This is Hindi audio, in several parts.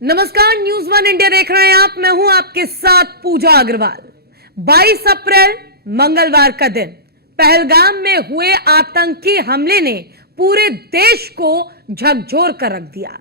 नमस्कार, न्यूज वन इंडिया देख रहे हैं आप। मैं हूं आपके साथ पूजा अग्रवाल। 22 अप्रैल मंगलवार का दिन पहलगाम में हुए आतंकी हमले ने पूरे देश को झकझोर कर रख दिया।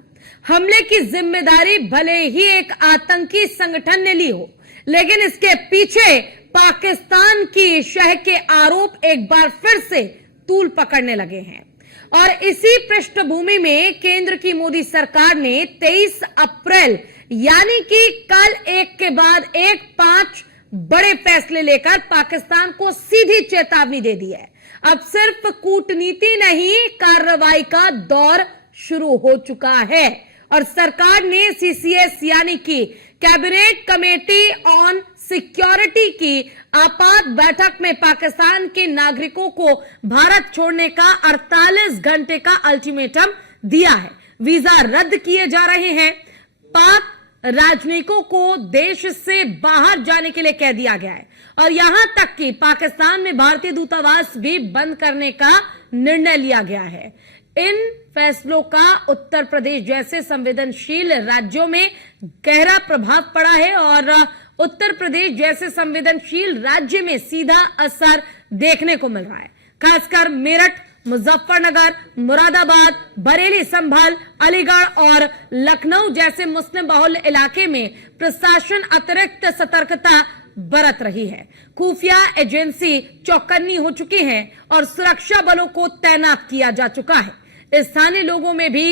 हमले की जिम्मेदारी भले ही एक आतंकी संगठन ने ली हो, लेकिन इसके पीछे पाकिस्तान की शह के आरोप एक बार फिर से तूल पकड़ने लगे हैं। और इसी पृष्ठभूमि में केंद्र की मोदी सरकार ने 23 अप्रैल यानी कि कल एक के बाद एक 5 बड़े फैसले लेकर पाकिस्तान को सीधी चेतावनी दे दी है। अब सिर्फ कूटनीति नहीं, कार्रवाई का दौर शुरू हो चुका है और सरकार ने सीसीएस यानी कि कैबिनेट कमेटी ऑन सिक्योरिटी की आपात बैठक में पाकिस्तान के नागरिकों को भारत छोड़ने का 48 घंटे का अल्टीमेटम दिया है। वीजा रद्द किए जा रहे हैं। पाक राजनयिकों को देश से बाहर जाने के लिए कह दिया गया है और यहां तक कि पाकिस्तान में भारतीय दूतावास भी बंद करने का निर्णय लिया गया है। इन फैसलों का उत्तर प्रदेश जैसे संवेदनशील राज्यों में गहरा प्रभाव पड़ा है और उत्तर प्रदेश जैसे संवेदनशील राज्य में सीधा असर देखने को मिल रहा है। खासकर मेरठ, मुजफ्फरनगर, मुरादाबाद, बरेली, संभाल, अलीगढ़ और लखनऊ जैसे मुस्लिम बहुल इलाके में प्रशासन अतिरिक्त सतर्कता बरत रही है। खुफिया एजेंसी चौकन्नी हो चुकी हैं और सुरक्षा बलों को तैनात किया जा चुका है। स्थानीय लोगों में भी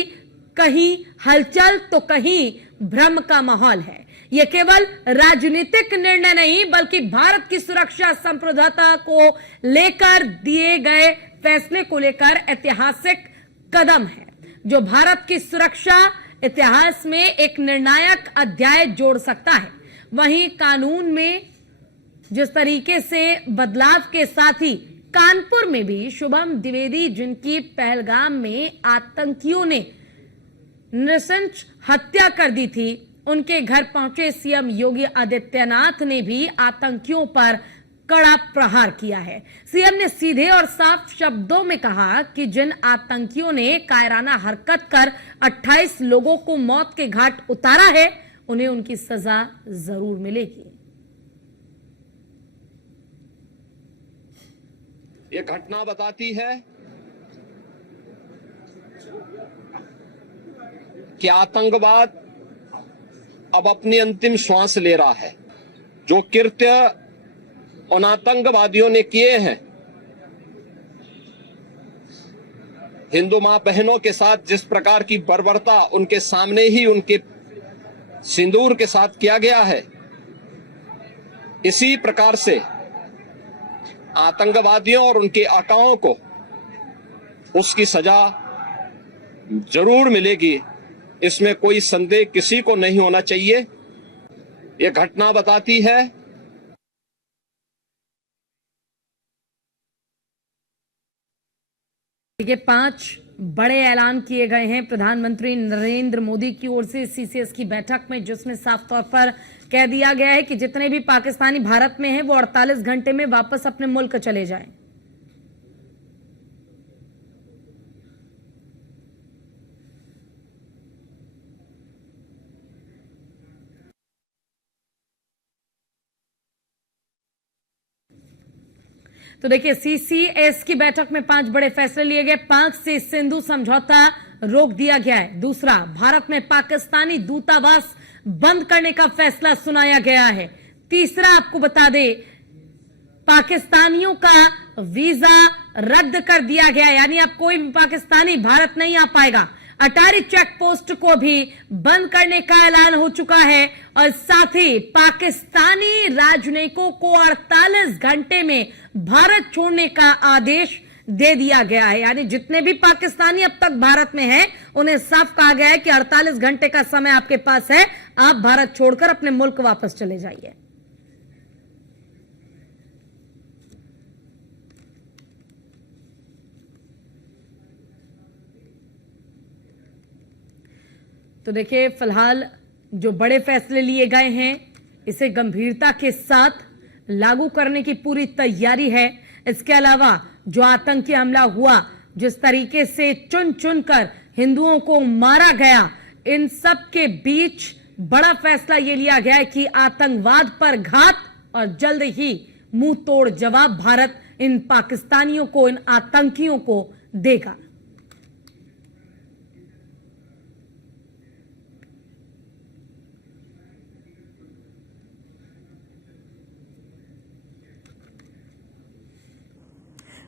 कहीं हलचल तो कहीं भ्रम का माहौल है। यह केवल राजनीतिक निर्णय नहीं बल्कि भारत की सुरक्षा संप्रभुता को लेकर दिए गए फैसले को लेकर ऐतिहासिक कदम है, जो भारत की सुरक्षा इतिहास में एक निर्णायक अध्याय जोड़ सकता है। वहीं कानून में जिस तरीके से बदलाव के साथ ही कानपुर में भी शुभम द्विवेदी, जिनकी पहलगाम में आतंकियों ने नृशंस हत्या कर दी थी, उनके घर पहुंचे सीएम योगी आदित्यनाथ ने भी आतंकियों पर कड़ा प्रहार किया है। सीएम ने सीधे और साफ शब्दों में कहा कि जिन आतंकियों ने कायराना हरकत कर 28 लोगों को मौत के घाट उतारा है, उन्हें उनकी सजा जरूर मिलेगी। ये घटना बताती है कि आतंकवाद अब अपनी अंतिम श्वास ले रहा है। जो कृत्य उन आतंकवादियों ने किए हैं, हिंदू मां बहनों के साथ जिस प्रकार की बर्बरता उनके सामने ही उनके सिंदूर के साथ किया गया है, इसी प्रकार से आतंकवादियों और उनके आकाओं को उसकी सजा जरूर मिलेगी। इसमें कोई संदेह किसी को नहीं होना चाहिए। यह घटना बताती है कि 5 बड़े ऐलान किए गए हैं प्रधानमंत्री नरेंद्र मोदी की ओर से सीसीएस की बैठक में, जिसमें साफ तौर पर कह दिया गया है कि जितने भी पाकिस्तानी भारत में हैं वो 48 घंटे में वापस अपने मुल्क चले जाएं। तो देखिए, सीसीएस की बैठक में 5 बड़े फैसले लिए गए। 5 से सिंधु समझौता रोक दिया गया है। दूसरा, भारत में पाकिस्तानी दूतावास बंद करने का फैसला सुनाया गया है। तीसरा, आपको बता दें, पाकिस्तानियों का वीजा रद्द कर दिया गया, यानी अब कोई भी पाकिस्तानी भारत नहीं आ पाएगा। अटारी चेक पोस्ट को भी बंद करने का ऐलान हो चुका है और साथ ही पाकिस्तानी राजनयिकों को 48 घंटे में भारत छोड़ने का आदेश दे दिया गया है। यानी जितने भी पाकिस्तानी अब तक भारत में हैं, उन्हें साफ कहा गया है कि 48 घंटे का समय आपके पास है, आप भारत छोड़कर अपने मुल्क वापस चले जाइए। तो देखिए, फिलहाल जो बड़े फैसले लिए गए हैं, इसे गंभीरता के साथ लागू करने की पूरी तैयारी है। इसके अलावा जो आतंकी हमला हुआ, जिस तरीके से चुन चुन कर हिंदुओं को मारा गया, इन सब के बीच बड़ा फैसला यह लिया गया है कि आतंकवाद पर घात और जल्द ही मुंह तोड़ जवाब भारत इन पाकिस्तानियों को, इन आतंकियों को देगा।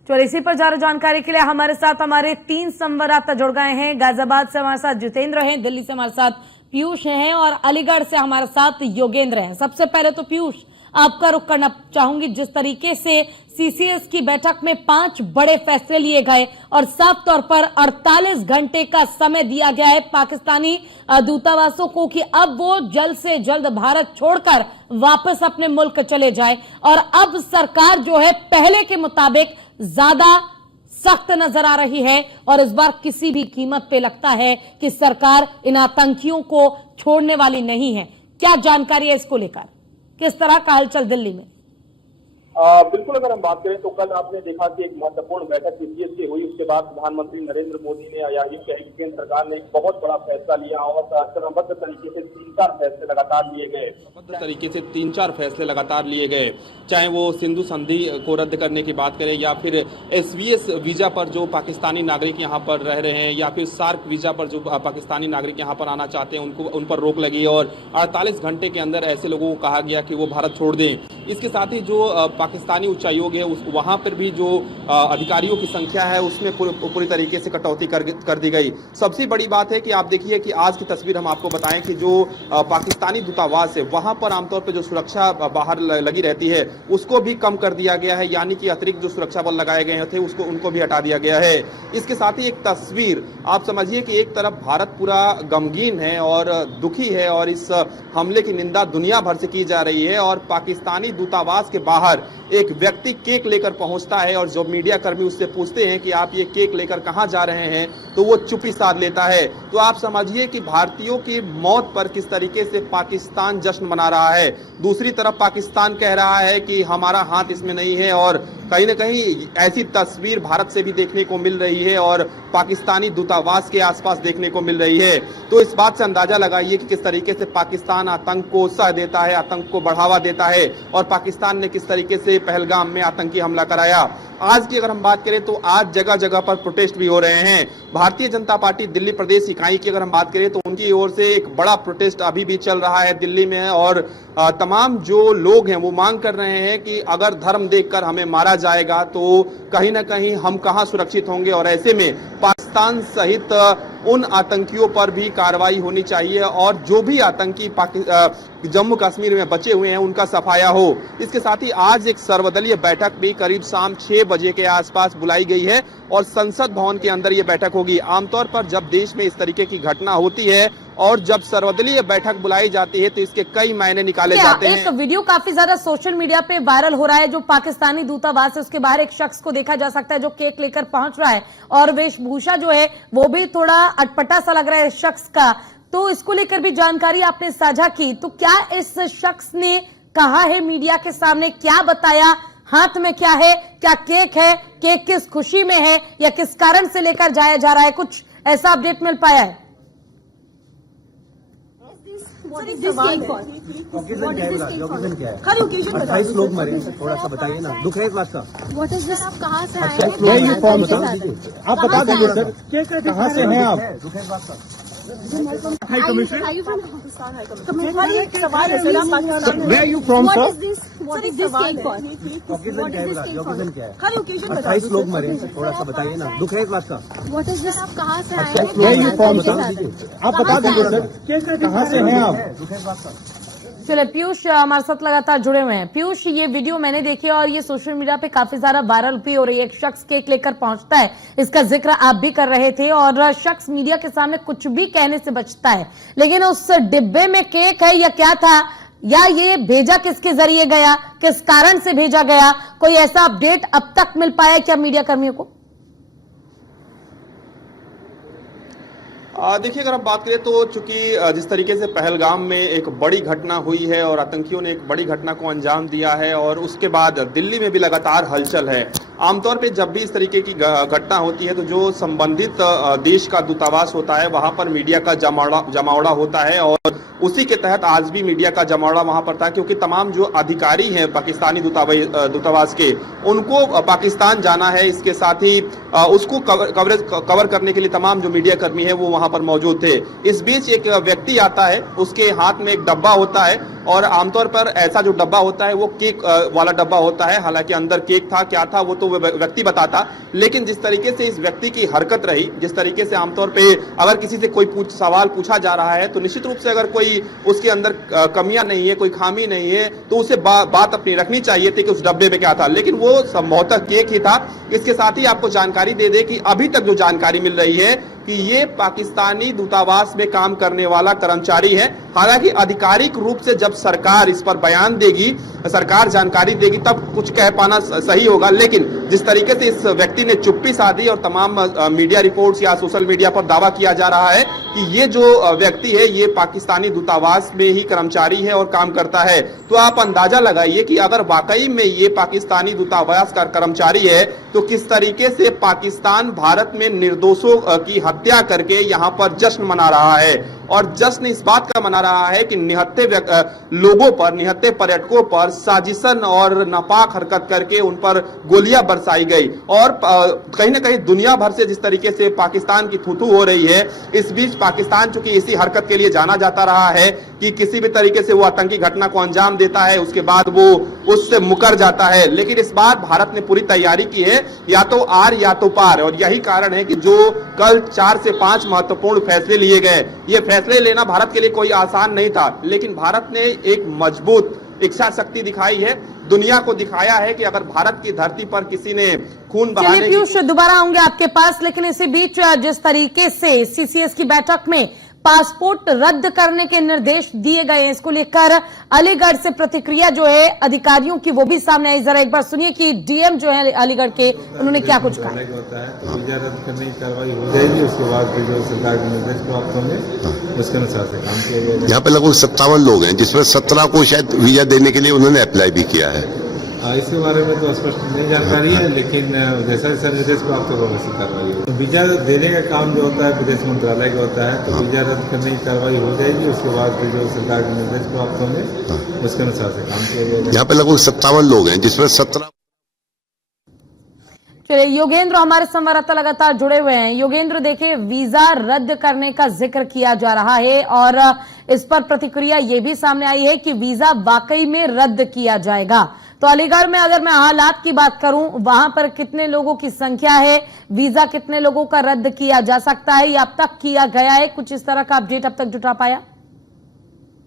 चलिए, इसी पर ज्यादा जानकारी के लिए हमारे साथ हमारे 3 संवाददाता जुड़ गए हैं। गाजियाबाद से हमारे साथ जितेंद्र हैं, दिल्ली से हमारे साथ पीयूष हैं और अलीगढ़ से हमारे साथ योगेंद्र हैं। सबसे पहले तो पीयूष, आपका रुख करना चाहूंगी, जिस तरीके से सीसीएस की बैठक में 5 बड़े फैसले लिए गए और साफ तौर पर 48 घंटे का समय दिया गया है पाकिस्तानी दूतावासों को कि अब वो जल्द से जल्द भारत छोड़कर वापस अपने मुल्क चले जाए, और अब सरकार जो है पहले के मुताबिक ज्यादा सख्त नजर आ रही है और इस बार किसी भी कीमत पे लगता है कि सरकार इन आतंकियों को छोड़ने वाली नहीं है। क्या जानकारी है इसको लेकर, किस तरह का हलचल दिल्ली में? बिल्कुल, अगर हम बात करें तो कल आपने देखा कि एक महत्वपूर्ण बैठक सीसीएस की हुई। उसके बाद प्रधानमंत्री नरेंद्र मोदी ने या यूं कहें कि केंद्र सरकार ने एक बहुत बड़ा फैसला लिया और क्रमबद्ध तरीके से 3-4 फैसले लगातार लिए गए। चाहे वो सिंधु संधि को रद्द करने की बात करें या फिर एसवीएस वीजा पर जो पाकिस्तानी नागरिक यहाँ पर रह रहे हैं, या फिर सार्क वीजा पर जो पाकिस्तानी नागरिक यहाँ पर आना चाहते हैं उन पर रोक लगी और 48 घंटे के अंदर ऐसे लोगों को कहा गया कि वो भारत छोड़ दें। इसके साथ ही जो पाकिस्तानी उच्चायोग है वहां पर भी जो अधिकारियों की संख्या है उसमें पूरी तरीके से कटौती कर दी गई। सबसे बड़ी बात है कि आप देखिए कि आज की तस्वीर हम आपको बताएं कि जो पाकिस्तानी दूतावास है वहां पर आमतौर पर जो सुरक्षा बाहर लगी रहती है उसको भी कम कर दिया गया है, यानी कि अतिरिक्त जो सुरक्षा बल लगाए गए थे उनको भी हटा दिया गया है। इसके साथ ही एक तस्वीर आप समझिए कि एक तरफ भारत पूरा गमगीन है और दुखी है और इस हमले की निंदा दुनिया भर से की जा रही है, और पाकिस्तानी दूतावास के बाहर एक व्यक्ति केक लेकर पहुंचता है और जो मीडिया कर्मी उससे पूछते हैं कि आप ये केक लेकर कहां जा रहे हैं तो वो चुप्पी साध लेता है। तो आप समझिए कि भारतीयों की मौत पर किस तरीके से पाकिस्तान जश्न मना रहा है। दूसरी तरफ पाकिस्तान कह रहा है कि हमारा हाथ इसमें नहीं है, और कहीं ना कहीं ऐसी तस्वीर भारत से भी देखने को मिल रही है और पाकिस्तानी दूतावास के आसपास देखने को मिल रही है। तो इस बात से अंदाजा लगाइए कि किस तरीके से पाकिस्तान आतंक को उत्साह देता है, आतंक को बढ़ावा देता है, और पाकिस्तान ने किस तरीके से पहलगाम में आतंकी हमला कराया। आज की अगर हम बात करें तो आज जगह जगह पर प्रोटेस्ट भी हो रहे हैं। भारतीय जनता पार्टी दिल्ली प्रदेश इकाई की अगर हम बात करें तो उनकी ओर से एक बड़ा प्रोटेस्ट अभी भी चल रहा है दिल्ली में, और तमाम जो लोग हैं वो मांग कर रहे हैं कि अगर धर्म देखकर हमें मारा जाएगा तो कहीं ना कहीं हम कहां सुरक्षित होंगे, और ऐसे में पाकिस्तान सहित उन आतंकियों पर भी कार्रवाई होनी चाहिए और जो भी आतंकी जम्मू कश्मीर में बचे हुए हैं उनका सफाया हो। इसके साथ ही आज एक सर्वदलीय बैठक भी करीब शाम 6 बजे के आसपास बुलाई गई है और संसद भवन के अंदर ये बैठक होगी। आमतौर पर जब देश में इस तरीके की घटना होती है और जब सर्वदलीय बैठक बुलाई जाती है तो इसके कई मायने निकाले जाते हैं। एक वीडियो काफी ज्यादा सोशल मीडिया पे वायरल हो रहा है, जो पाकिस्तानी दूतावास है उसके बाहर एक शख्स को देखा जा सकता है जो केक लेकर पहुंच रहा है, और वेशभूषा जो है वो भी थोड़ा अटपटा सा लग रहा है इस शख्स का। तो इसको लेकर भी जानकारी आपने साझा की, तो क्या इस शख्स ने कहा है मीडिया के सामने, क्या बताया, हाथ में क्या है, क्या केक है, केक किस खुशी में है या किस कारण से लेकर जाया जा रहा है, कुछ ऐसा अपडेट मिल पाया है? ओकेजन क्या है? 28 लोग मरे, थोड़ा सा बताइए ना, दुख है इस बात का। What is this? आप कहाँ से आए हैं? आप बता दीजिए सर, कहाँ से हैं आप? दुख है इस बात का। High commissioner, Where are you from, sir? Occasion क्या है? 28 लोग मरे, थोड़ा सा बताइए ना, दुख है इस बात का। What is this? आप कहाँ से आए हैं? Where are you from, sir? आप बता दीजिए सर, कहाँ से हैं आप? दुख है इस बात का। चलिए, पीयूष हमारे साथ लगातार जुड़े हुए हैं। पीयूष, ये वीडियो मैंने देखी और ये सोशल मीडिया पे काफी ज्यादा वायरल भी हो रही है। एक शख्स केक लेकर पहुंचता है, इसका जिक्र आप भी कर रहे थे, और शख्स मीडिया के सामने कुछ भी कहने से बचता है, लेकिन उस डिब्बे में केक है या क्या था, या ये भेजा किसके जरिए गया, किस कारण से भेजा गया, कोई ऐसा अपडेट अब तक मिल पाया क्या मीडिया कर्मियों को? देखिए, अगर हम बात करें तो चूंकि जिस तरीके से पहलगाम में एक बड़ी घटना हुई है और आतंकियों ने एक बड़ी घटना को अंजाम दिया है और उसके बाद दिल्ली में भी लगातार हलचल है। आमतौर पे जब भी इस तरीके की घटना होती है तो जो संबंधित देश का दूतावास होता है वहां पर मीडिया का जमावड़ा होता है और उसी के तहत आज भी मीडिया का जमावड़ा वहां पर था, क्योंकि तमाम जो अधिकारी हैं पाकिस्तानी दूतावास के, उनको पाकिस्तान जाना है। इसके साथ ही उसको कवर करने के लिए तमाम जो मीडिया कर्मी है वो वहां पर मौजूद थे। इस बीच एक व्यक्ति आता है, उसके हाथ में एक डब्बा होता है और आमतौर पर ऐसा जो डब्बा होता है वो केक वाला डब्बा होता है। हालांकि अंदर केक था, क्या था वो तो व्यक्ति बताता, लेकिन जिस तरीके से इस व्यक्ति की हरकत रही, जिस तरीके से आमतौर पे अगर किसी से कोई सवाल पूछा जा रहा है तो निश्चित रूप से अगर कोई उसके अंदर कमियां नहीं है, कोई खामी नहीं है, तो उसे बात अपनी रखनी चाहिए थी कि उस डब्बे में क्या था, लेकिन वो संभवतः केक ही था। इसके साथ ही आपको जानकारी दे दे कि अभी तक जो जानकारी मिल रही है कि ये पाकिस्तानी दूतावास में काम करने वाला कर्मचारी है। हालांकि आधिकारिक रूप से जब सरकार इस पर बयान देगी, सरकार जानकारी देगी, तब कुछ कह पाना सही होगा, लेकिन जिस तरीके से इस व्यक्ति ने चुप्पी साधी और तमाम मीडिया रिपोर्ट्स या सोशल मीडिया पर दावा किया जा रहा है कि ये जो व्यक्ति है ये पाकिस्तानी दूतावास में ही कर्मचारी है और काम करता है, तो आप अंदाजा लगाइए कि अगर वाकई में ये पाकिस्तानी दूतावास का कर्मचारी है तो किस तरीके से पाकिस्तान भारत में निर्दोषों की हत्या करके यहाँ पर जश्न मना रहा है। और जश्न इस बात का मना रहा है कि निहत्थे लोगों पर, निहत्थे पर्यटकों पर साजिशन और नापाक हरकत करके उन पर गोलियां बरसाई गई। और कहीं ना कहीं दुनिया भर से जिस तरीके से पाकिस्तान की थू-थू हो रही है, इस बीच पाकिस्तान चूंकि इसी हरकत के लिए जाना जाता रहा है कि किसी भी तरीके से वो आतंकी घटना को अंजाम देता है, उसके बाद वो उससे मुकर जाता है। लेकिन इस बार भारत ने पूरी तैयारी की है, या तो आर या तो पार, और यही कारण है कि जो कल 4 से 5 महत्वपूर्ण फैसले लिए गए, ये फैसले लेना भारत के लिए कोई आसान नहीं था, लेकिन भारत ने एक मजबूत इच्छा शक्ति दिखाई है, दुनिया को दिखाया है कि अगर भारत की धरती पर किसी ने खून बहाने पीयूष दोबारा आऊंगे आपके पास, लेकिन इसी बीच जिस तरीके से सीसीएस की बैठक में पासपोर्ट रद्द करने के निर्देश दिए गए हैं, इसको लेकर अलीगढ़ से प्रतिक्रिया जो है अधिकारियों की वो भी सामने आई। जरा एक बार सुनिए कि डीएम जो है अलीगढ़ के, उन्होंने क्या कुछ कहा। होता है तो वीजा रद्द करने की कार्रवाई हो जाएगी, उसके बाद फिर जो सरकार के निर्देश प्राप्त होंगे उसके अनुसार से काम किया जाएगा। यहाँ पे लगभग 57 लोग हैं, जिसमें 17 को शायद वीजा देने के लिए उन्होंने अप्लाई भी किया है। इसके बारे में तो स्पष्ट नहीं जानकारी है, लेकिन जैसा जैसा निर्देश प्राप्त होगा वैसी कार्रवाई होगी। तो वीजा देने का काम जो होता है विदेश मंत्रालय का होता है, तो वीजा रद्द करने की कार्रवाई हो जाएगी, उसके बाद फिर जो सरकार के निर्देश प्राप्त होंगे उसके अनुसार से काम किया जाएगा। यहाँ पे लगभग 57 लोग हैं, जिसमें 17। चलिए, योगेंद्र हमारे संवाददाता लगातार जुड़े हुए हैं। योगेंद्र, देखिए वीजा रद्द करने का जिक्र किया जा रहा है और इस पर प्रतिक्रिया ये भी सामने आई है कि वीजा वाकई में रद्द किया जाएगा। तो अलीगढ़ में अगर मैं हालात की बात करूं, वहां पर कितने लोगों की संख्या है, वीजा कितने लोगों का रद्द किया जा सकता है या अब तक किया गया है, कुछ इस तरह का अपडेट अब तक जुटा पाया?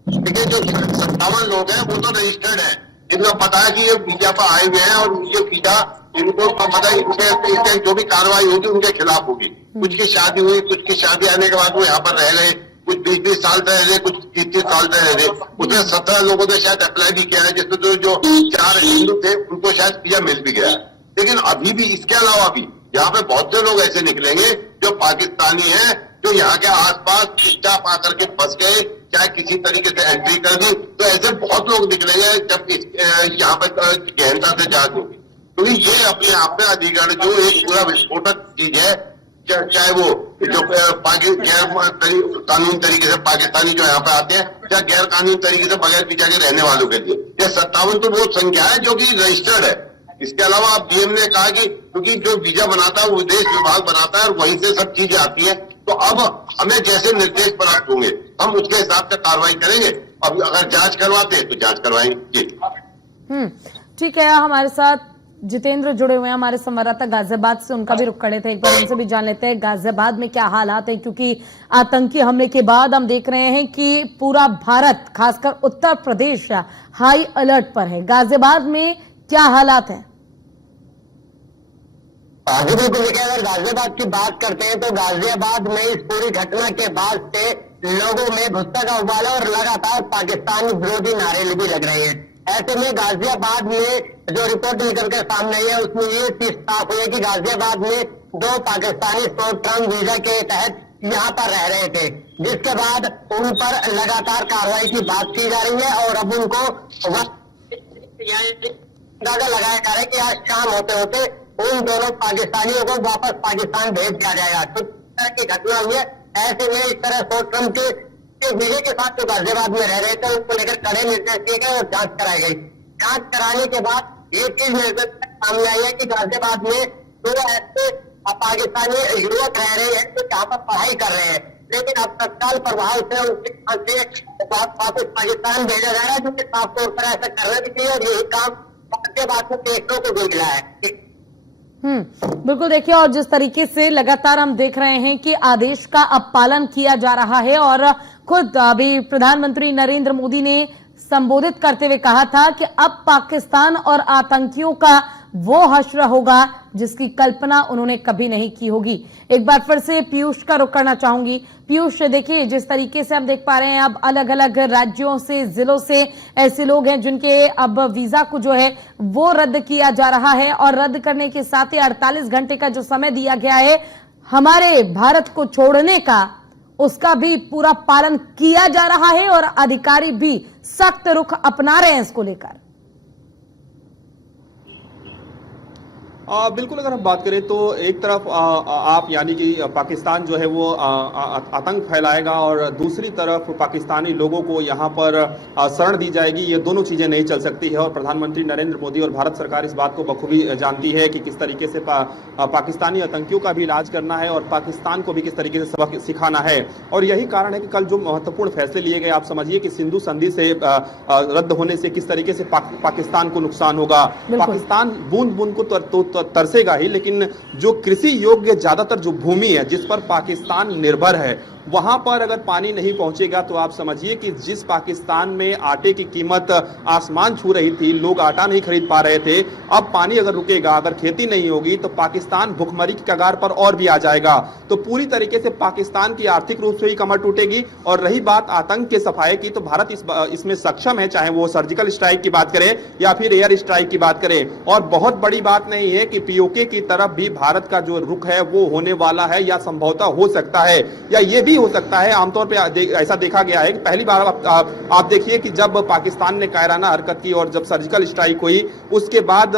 देखिए, जो 57 लोग हैं वो तो रजिस्टर्ड है, इनको पता है कि ये वीजा पर आए हुए हैं और उनके वीजा इनको पता है, इनके जो भी कार्रवाई होगी उनके खिलाफ होगी। कुछ की शादी हुई, कुछ की शादी आने के बाद वो यहाँ पर रह गए, कुछ 20-20 साल से रह रहे, कुछ 30-30 साल से रह रहे। उसमें 17 लोगों ने शायद अप्लाई भी किया है, जिसमें जो 4 हिंदू थे उनको शायद वीजा मिल भी गया है। लेकिन अभी भी इसके अलावा भी यहाँ पे बहुत से लोग ऐसे निकलेंगे जो पाकिस्तानी हैं, जो यहाँ के आसपास शिक्षा पा करके फंस गए, चाहे किसी तरीके से एंट्री कर दी, तो ऐसे बहुत लोग निकलेंगे जब यहाँ पर गहनता से जांच होगी। क्योंकि ये अपने आप में अलीगढ़ जो एक पूरा विस्फोटक चीज है, चाहे वो जो गैर कानूनी तरीके से पाकिस्तानी जो यहाँ पे आते हैं, या गैर कानूनी तरीके से बगैर वीजा के रहने वालों के लिए, ये 57 तो वो संख्या है जो कि रजिस्टर्ड है। इसके अलावा अब डीएम ने कहा कि क्योंकि जो वीजा बनाता है वो विदेश विभाग बनाता है और वहीं से सब चीजें आती है, तो अब हमें जैसे निर्देश प्राप्त होंगे हम उसके हिसाब से कार्रवाई करेंगे। अब अगर जांच करवाते हैं तो जांच करवाएंगे। ठीक है, हमारे साथ जितेंद्र जुड़े हुए हैं, हमारे संवाददाता गाजियाबाद से, उनका भी रुख करे थे। एक बार उनसे भी जान लेते हैं गाजियाबाद में क्या हालात है, क्योंकि आतंकी हमले के बाद हम देख रहे हैं कि पूरा भारत, खासकर उत्तर प्रदेश हाई अलर्ट पर है। गाजियाबाद में क्या हालात है? जी बिल्कुल, देखिए अगर गाजियाबाद की बात करते हैं तो गाजियाबाद में इस पूरी घटना के बाद से लोगों में गुस्सा का उबाला और लगातार पाकिस्तान विरोधी नारे भी लग रहे हैं। ऐसे में गाजियाबाद में जो रिपोर्ट निकल कर सामने आई है उसमें ये चीज साफ हुई है कि गाजियाबाद में 2 पाकिस्तानी शॉर्ट टर्म वीजा के तहत यहाँ पर रह रहे थे, जिसके बाद उन पर लगातार कार्रवाई की बात की जा रही है और अब उनको अंदाजा लगाया जा रहा है कि आज शाम होते होते उन दोनों पाकिस्तानियों को वापस पाकिस्तान भेज दिया जाएगा। तो इस तरह की घटना हुई है। ऐसे में इस तरह सोच के विजय के साथ जो गाजियाबाद में रह रहे थे उनको लेकर कड़े निर्देश दिए गए और जांच कराई गई। जांच कराने के बाद एक चीज सामने आई है कि गाजियाबाद में दो ऐसे पाकिस्तानी युवक रह रहे हैं जो यहाँ पर पढ़ाई कर रहे हैं, लेकिन अब तत्काल प्रभाव से उनके वापस पाकिस्तान भेजा जा रहा है, जो कि साफ तौर पर ऐसा करना भी चाहिए और यही काम गाजियाबाद में देखने को मिल रहा है। बिल्कुल देखिए, और जिस तरीके से लगातार हम देख रहे हैं कि आदेश का अब पालन किया जा रहा है और खुद अभी प्रधानमंत्री नरेंद्र मोदी ने संबोधित करते हुए कहा था कि अब पाकिस्तान और आतंकियों का वो हश्र होगा जिसकी कल्पना उन्होंने कभी नहीं की होगी। एक बार फिर से पीयूष का रुख करना चाहूंगी। पीयूष, देखिए जिस तरीके से हम देख पा रहे हैं अब अलग अलग राज्यों से, जिलों से ऐसे लोग हैं जिनके अब वीजा को जो है वो रद्द किया जा रहा है और रद्द करने के साथ ही 48 घंटे का जो समय दिया गया है हमारे भारत को छोड़ने का, उसका भी पूरा पालन किया जा रहा है और अधिकारी भी सख्त रुख अपना रहे हैं इसको लेकर। बिल्कुल, अगर हम बात करें तो एक तरफ आप यानी कि पाकिस्तान जो है वो आतंक फैलाएगा और दूसरी तरफ पाकिस्तानी लोगों को यहाँ पर शरण दी जाएगी, ये दोनों चीजें नहीं चल सकती है। और प्रधानमंत्री नरेंद्र मोदी और भारत सरकार इस बात को बखूबी जानती है कि किस तरीके से पाकिस्तानी आतंकियों का भी इलाज करना है और पाकिस्तान को भी किस तरीके से सबक सिखाना है। और यही कारण है कि कल जो महत्वपूर्ण फैसले लिए गए, आप समझिए कि सिंधु संधि से रद्द होने से किस तरीके से पाकिस्तान को नुकसान होगा। पाकिस्तान बूंद बूंद को तरसेगा ही, लेकिन जो कृषि योग्य ज्यादातर जो भूमि है जिस पर पाकिस्तान निर्भर है, वहां पर अगर पानी नहीं पहुंचेगा तो आप समझिए कि जिस पाकिस्तान में आटे की कीमत आसमान छू रही थी, लोग आटा नहीं खरीद पा रहे थे, अब पानी अगर रुकेगा, अगर खेती नहीं होगी तो पाकिस्तान भुखमरी की कगार पर और भी आ जाएगा। तो पूरी तरीके से पाकिस्तान की आर्थिक रूप से ही कमर टूटेगी। और रही बात आतंक के सफाए की, तो भारत इसमें सक्षम है, चाहे वो सर्जिकल स्ट्राइक की बात करें या फिर एयर स्ट्राइक की बात करें। और बहुत बड़ी बात नहीं है कि पीओके की तरफ भी भारत का जो रुख है वो होने वाला है या संभवतः हो सकता है या ये भी हो सकता है। आमतौर पे ऐसा देखा गया है कि पहली बार आप देखिए कि जब पाकिस्तान ने कायराना हरकत की और जब सर्जिकल स्ट्राइक हुई, उसके बाद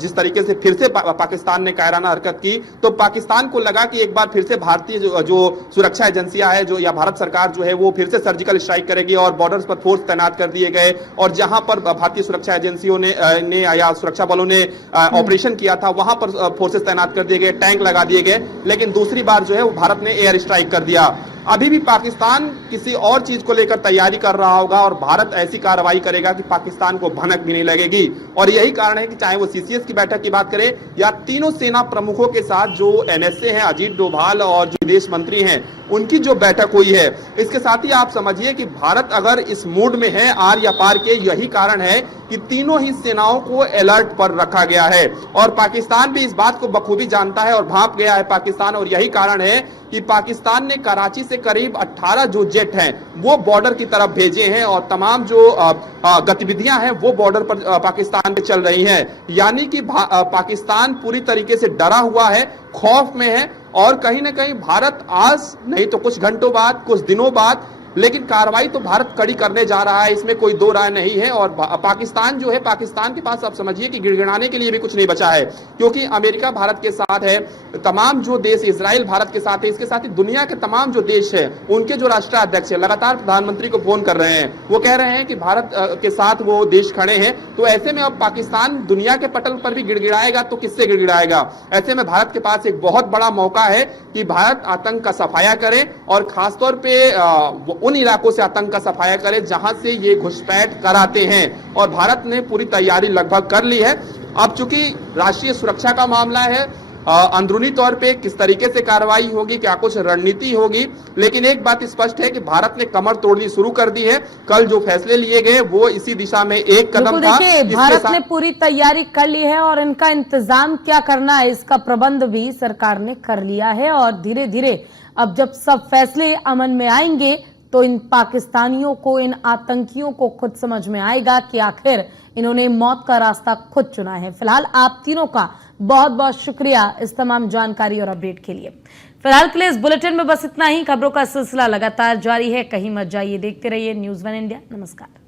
जिस तरीके से फिर से पाकिस्तान ने कायराना हरकत की, तो पाकिस्तान को लगा कि एक बार फिर से भारतीय जो सुरक्षा एजेंसियां है जो या भारत सरकार जो है वो फिर से सर्जिकल स्ट्राइक करेगी और बॉर्डर्स पर फोर्स तैनात कर दिए गए। और जहां पर भारतीय सुरक्षा एजेंसियों ने या सुरक्षा बलों ने ऑपरेशन किया था वहां पर फोर्सेस तैनात कर दिए गए, टैंक लगा दिए गए। लेकिन दूसरी बार जो है वो भारत ने एयर स्ट्राइक कर दिया। अभी भी पाकिस्तान किसी और चीज को लेकर तैयारी कर रहा होगा और भारत ऐसी कार्रवाई करेगा कि पाकिस्तान को भनक भी नहीं लगेगी। और यही कारण है कि चाहे वो सीसीएस की बैठक की बात करें या तीनों सेना प्रमुखों के साथ जो एनएसए हैं, अजीत डोभाल और जो विदेश मंत्री हैं, उनकी जो बैठक हुई है, इसके साथ ही आप समझिए कि भारत अगर इस मूड में है आर या पार के, यही कारण है कि तीनों ही सेनाओं को अलर्ट पर रखा गया है। और पाकिस्तान भी इस बात को बखूबी जानता है और भांप गया है पाकिस्तान। और यही कारण है कि पाकिस्तान ने कराची से करीब 18 जो जेट हैं वो बॉर्डर की तरफ भेजे हैं और तमाम जो गतिविधियां हैं वो बॉर्डर पर पाकिस्तान में चल रही हैं। यानी कि पाकिस्तान पूरी तरीके से डरा हुआ है, खौफ में है और कहीं ना कहीं भारत आज नहीं तो कुछ घंटों बाद, कुछ दिनों बाद, लेकिन कार्रवाई तो भारत कड़ी करने जा रहा है, इसमें कोई दो राय नहीं है। और पाकिस्तान जो है, पाकिस्तान के पास आप समझिए कि गिड़गिड़ाने के लिए भी कुछ नहीं बचा है, क्योंकि अमेरिका भारत के साथ है, तमाम जो देश, इजराइल भारत के साथ है, इसके साथ ही दुनिया के तमाम जो देश है उनके जो राष्ट्राध्यक्ष है लगातार प्रधानमंत्री को फोन कर रहे हैं। वो कह रहे हैं कि भारत के साथ वो देश खड़े हैं। तो ऐसे में अब पाकिस्तान दुनिया के पटल पर भी गिड़गिड़ाएगा तो किससे गिड़गिड़ाएगा? ऐसे में भारत के पास एक बहुत बड़ा मौका है कि भारत आतंक का सफाया करे और खासतौर पर उन इलाकों से आतंक का सफाया करे जहां से ये घुसपैठ कराते हैं। और भारत ने पूरी तैयारी लगभग कर ली है। अब चूंकि राष्ट्रीय सुरक्षा का मामला है, अंदरूनी तौर पे किस तरीके से कार्रवाई होगी, क्या कुछ रणनीति होगी, लेकिन एक बात स्पष्ट है कि भारत ने कमर तोड़नी शुरू कर दी है। कल जो फैसले लिए गए वो इसी दिशा में एक कदम था। भारत ने पूरी तैयारी कर ली है और इनका इंतजाम क्या करना है इसका प्रबंध भी सरकार ने कर लिया है। और धीरे धीरे अब जब सब फैसले अमल में आएंगे तो तो इन पाकिस्तानियों को, इन आतंकियों को खुद समझ में आएगा कि आखिर इन्होंने मौत का रास्ता खुद चुना है। फिलहाल आप तीनों का बहुत बहुत शुक्रिया इस तमाम जानकारी और अपडेट के लिए। फिलहाल के लिए इस बुलेटिन में बस इतना ही। खबरों का सिलसिला लगातार जारी है, कहीं मत जाइए, देखते रहिए न्यूज़ 1 इंडिया। नमस्कार।